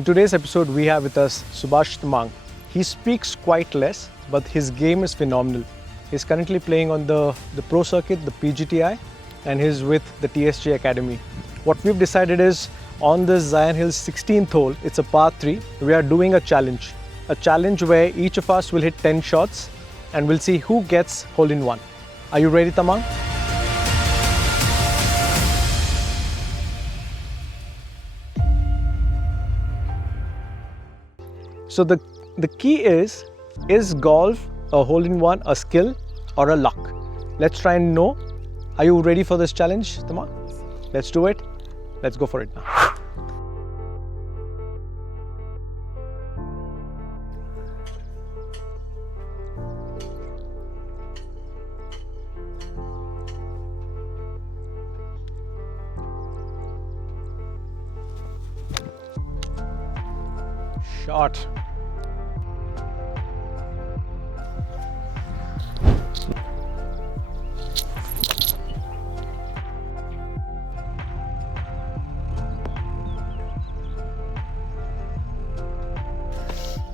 In today's episode, we have with us Subhash Tamang. He speaks quite less, but his game is phenomenal. He's currently playing on the pro circuit, the PGTI, and he's with the TSG Academy. What we've decided is, on this Zion Hills 16th hole, it's a par 3, we are doing a challenge. A challenge where each of us will hit 10 shots and we'll see who gets hole in one. Are you ready, Tamang? So the key is golf a hole in one a skill or a luck? Let's try and know. Are you ready for this challenge, Tamang? Let's do it. Let's go for it now. Shot.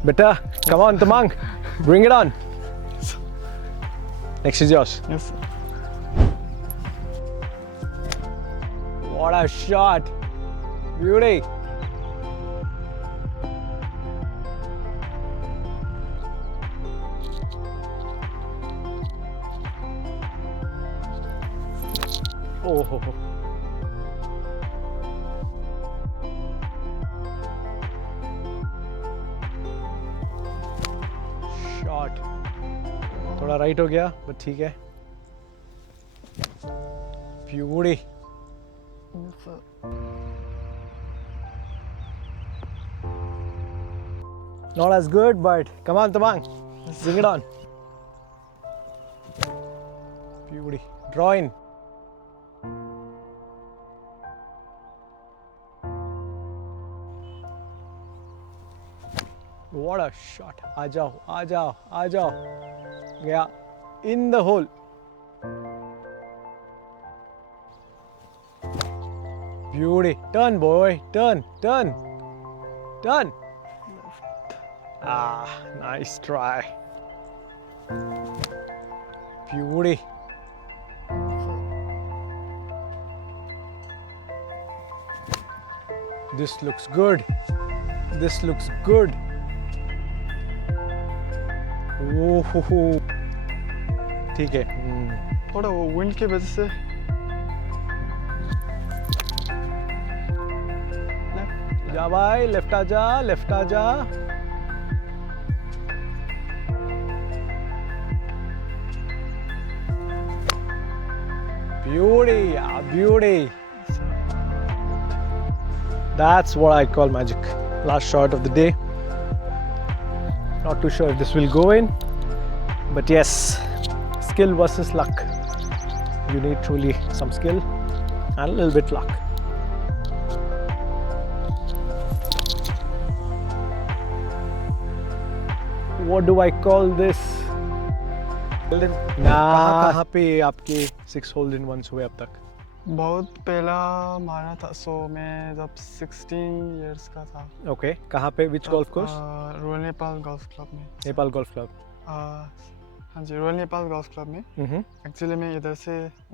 Beta, come on, Tamang, bring it on. Next is yours. Yes, sir. What a shot! Beauty. Oh. Shot थोड़ा राइट हो गया बट ठीक है beauty Yes, sir. not as good but come on Tamang bring it on beauty draw in what a shot आ जाओ गया in the hole beauty turn boy turn nice try beauty this looks good ओहो ठीक है थोड़ा वो विंड की वजह से जा भाई लेफ्ट आ जा beauty that's what I call magic. Last shot of the day. Not too sure if this will go in, but yes, skill versus luck. You need truly some skill and a little bit luck. What do I call this? कहाँ पे आपके 6 होल इन वंस हुए अब तक? बहुत पहला मारा था सो मैं जब 16 इयर्स का था ओके कहाँ पे which golf course? Royal Nepal golf club में नेपाल गोल्फ क्लब हाँ जी रॉयल नेपाल गोल्फ क्लब में एक्चुअली मैं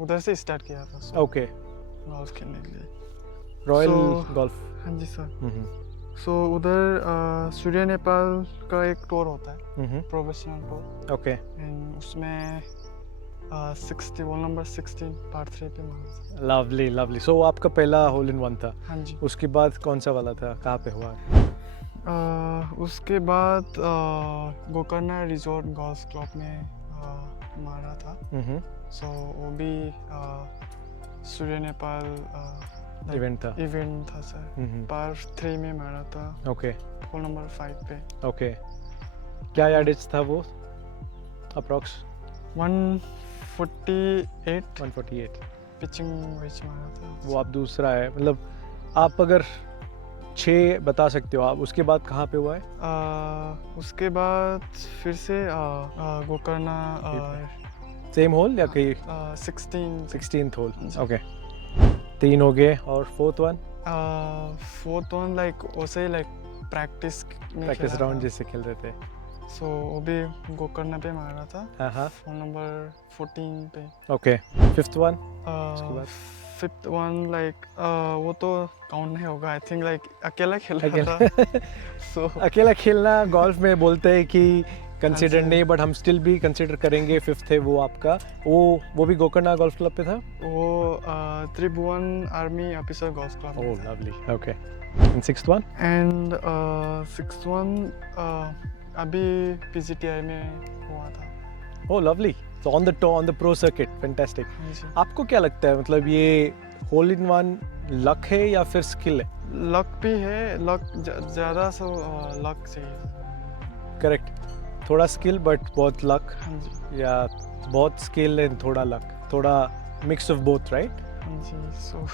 उधर से स्टार्ट किया था ओके गोल्फ खेलने के लिए रॉयल गोल्फ हाँ जी सर सो उधर सूर्य नेपाल का एक टूर होता है प्रोफेशनल टूर ओके एंड उसमें 60 होल नंबर 16 पार्ट 3 पे मारा था लवली सो आपका पहला होल इन वन था हाँ जी उसके बाद कौन सा वाला था कहाँ पे हुआ उसके बाद गोकर्णा रिजॉर्ट गोल्फ क्लब में मारा था सो वो भी सूर्य नेपाल इवेंट था सर पार्ट 3 में मारा था ओके होल नंबर 5 पे ओके क्या यार्डेज था वो अप्रॉक्स 148 पिचिंग वेज मारा था वो आप दूसरा है मतलब आप अगर 6 बता सकते हो आप उसके बाद कहाँ पे हुआ है उसके बाद फिर से गोकर्णा सेम होल या कहीं 16th होल ओके 3 हो गए और फोर्थ वन लाइक वैसे लाइक प्रैक्टिस प्रैक्टिस राउंड जैसे खेल रहे थे। सो वो भी गोकर्ण पे मारा था, हाँ फोन नंबर 14 पे। ओके, फिफ्थ वन उसके बाद फिफ्थ वन लाइक वो तो काउंट नहीं होगा, आई थिंक लाइक अकेला खेल रहा अकेला था। सो अकेला खेलना गोल्फ में बोलते हैं कि कंसिडर हाँ जी। नहीं, बट हम स्टिल भी कंसिडर करेंगे। फिफ्थ है वो आपका, वो भी गोकर्ण गोल्फ क्लब पे था। वो त्रिभुवन आर्मी ऑफिसर गोल्फ क्लब ओह में था। Lovely, okay. And sixth one? And sixth one अभी पीजीटीआई में हुआ था। ओह लवली, तो on the pro circuit, fantastic. हाँ जी। आपको क्या लगता है, मतलब ये होल इन वन लक है या फिर स्किल है? लक भी है, लक ज़्यादा सो लक चाहिए। करेक्ट, थोड़ा स्किल बट बहुत लक, हाँ जी। या बहुत स्किल एंड थोड़ा लक, थोड़ा मिक्स ऑफ बोथ, राइट? हाँ जी। सो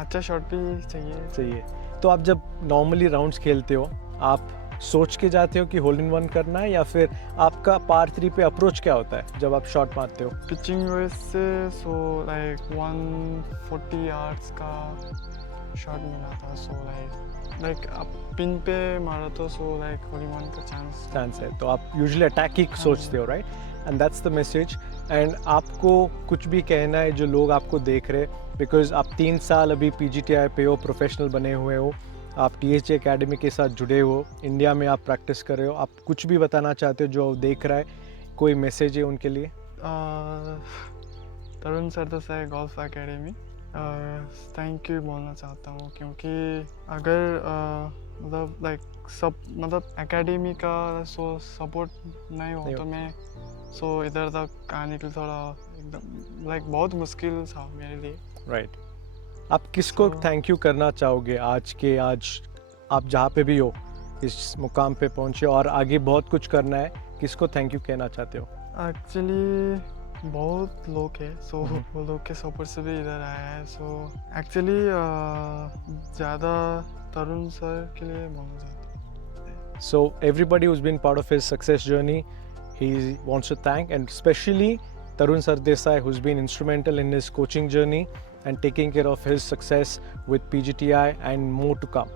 अच्छा शॉट भी चाहिए। तो आप जब नॉर्मली राउंड्स खेलते हो, आप सोच के जाते हो कि होल इन वन करना है, या फिर आपका पार 3 पे अप्रोच क्या होता है जब आप शॉट मारते हो? पिचिंग वेज से सो लाइक 140 यार्ड्स का शॉट मिला था। सो लाइक आप पिन पे मारा तो so like hole in one का चांस है, तो आप यूजुअली अटैक ही सोचते हो, right? And that's the message. And आपको कुछ भी कहना है जो लोग आपको देख रहे, बिकॉज आप 3 साल अभी पीजीटीआई पे हो, प्रोफेशनल बने हुए हो, आप टीएसजे एकेडमी के साथ जुड़े हो, इंडिया में आप प्रैक्टिस कर रहे हो, आप कुछ भी बताना चाहते हो जो देख रहा है, कोई मैसेज है उनके लिए? Tarun Sardesai golf academy thank you बोलना चाहता हूँ, क्योंकि अगर मतलब लाइक सब मतलब एकेडमी का सो सपोर्ट नहीं हो तो मैं सो इधर तक आने के लिए थोड़ा एकदम लाइक बहुत मुश्किल था मेरे लिए। राइट। आप किसको थैंक यू करना चाहोगे आज आप जहाँ पे भी हो, इस मुकाम पे पहुँचे और आगे बहुत कुछ करना है, किसको थैंक यू कहना चाहते हो? एक्चुअली बहुत लोग हैं, सो वो लोग के सपोर्ट से भी इधर आया है। सो एक्चुअली ज़्यादा तरुण सर के लिए बोलना चाहता हूँ। So everybody who's been part of his success journey, he wants to thank, and especially Tarun Sardesai, who's been instrumental in his coaching journey and taking care of his success with PGTI and more to come.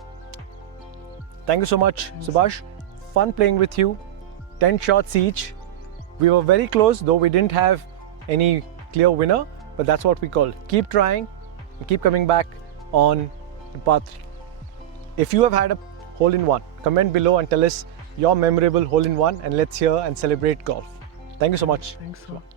Thank you so much, Subhash. Fun playing with you. 10 shots each. We were very close, though we didn't have any clear winner, but that's what we call. Keep trying and keep coming back on part 3. If you have had a hole-in-one, comment below and tell us your memorable hole-in-one, and let's hear and celebrate golf. Thank you so much. Thanks so much.